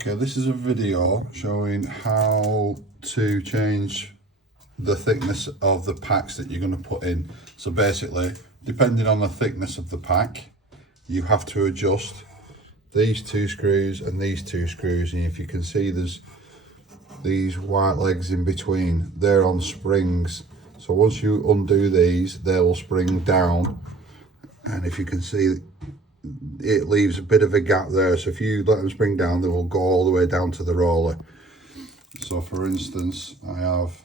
Okay, this is a video showing how to change the thickness of the packs that you're going to put in. So basically, depending on the thickness of the pack, you have to adjust these two screws and these two screws. And if you can see, there's these white legs in between, they're on springs. So once you undo these, they will spring down. And if you can see, it leaves a bit of a gap there, so if you let them spring down, they will go all the way down to the roller. So for instance, I have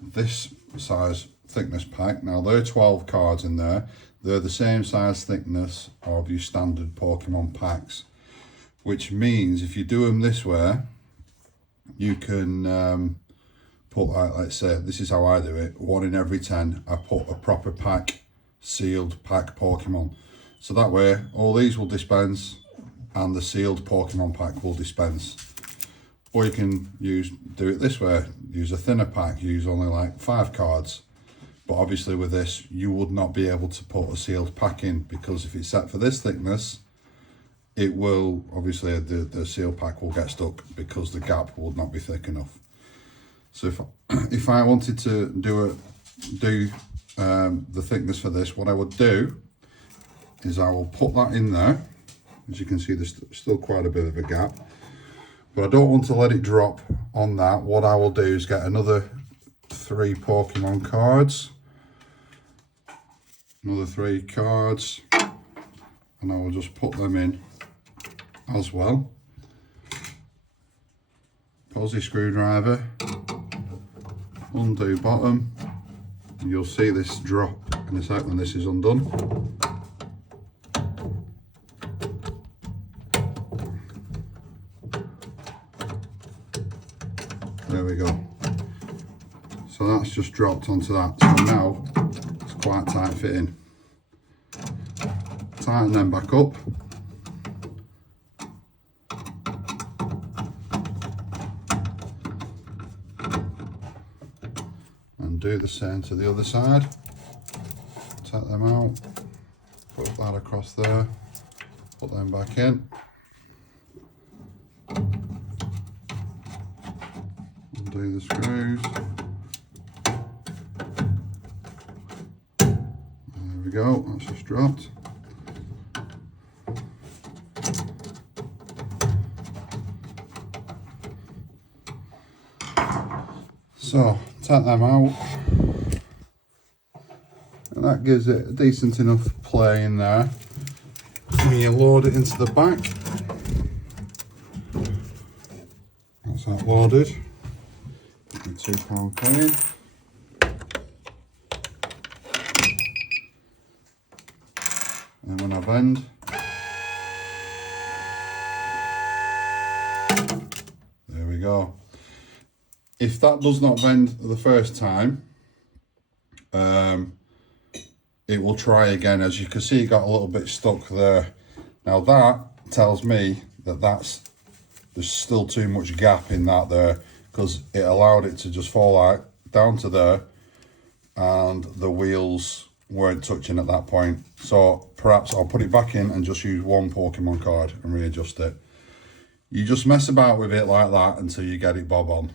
this size thickness pack. Now there are 12 cards in there. They're the same size thickness of your standard Pokemon packs, which means if you do them this way, you can put, like, let's say, this is how I do it, 1 in every 10 I put a proper pack, sealed pack Pokemon. So that way, all these will dispense and the sealed Pokemon pack will dispense. Or you can do it this way, use a thinner pack, use only like 5 cards. But obviously with this, you would not be able to put a sealed pack in, because if it's set for this thickness, it will, obviously the sealed pack will get stuck because the gap would not be thick enough. So if I wanted to do the thickness for this, what I would do is I will put that in there. As you can see, there's still quite a bit of a gap, but I don't want to let it drop on that. What I will do is get another 3 Pokemon cards, another 3 cards, and I will just put them in as well. Posi screwdriver, undo bottom, and you'll see this drop in a sec when this is undone. There we go. So that's just dropped onto that. So now it's quite tight fitting. Tighten them back up. And do the same to the other side. Take them out. Put that across there. Put them back in. Undo the screws. There we go, that's just dropped. So, take them out. And that gives it a decent enough play in there. And you load it into the back. That's that loaded. £2 coin. And when I bend, there we go. If that does not bend the first time, it will try again. As you can see, it got a little bit stuck there. Now that tells me that there's still too much gap in that there, because it allowed it to just fall out down to there and the wheels weren't touching at that point. So perhaps I'll put it back in and just use 1 Pokemon card and readjust it. You just mess about with it like that until you get it bob on.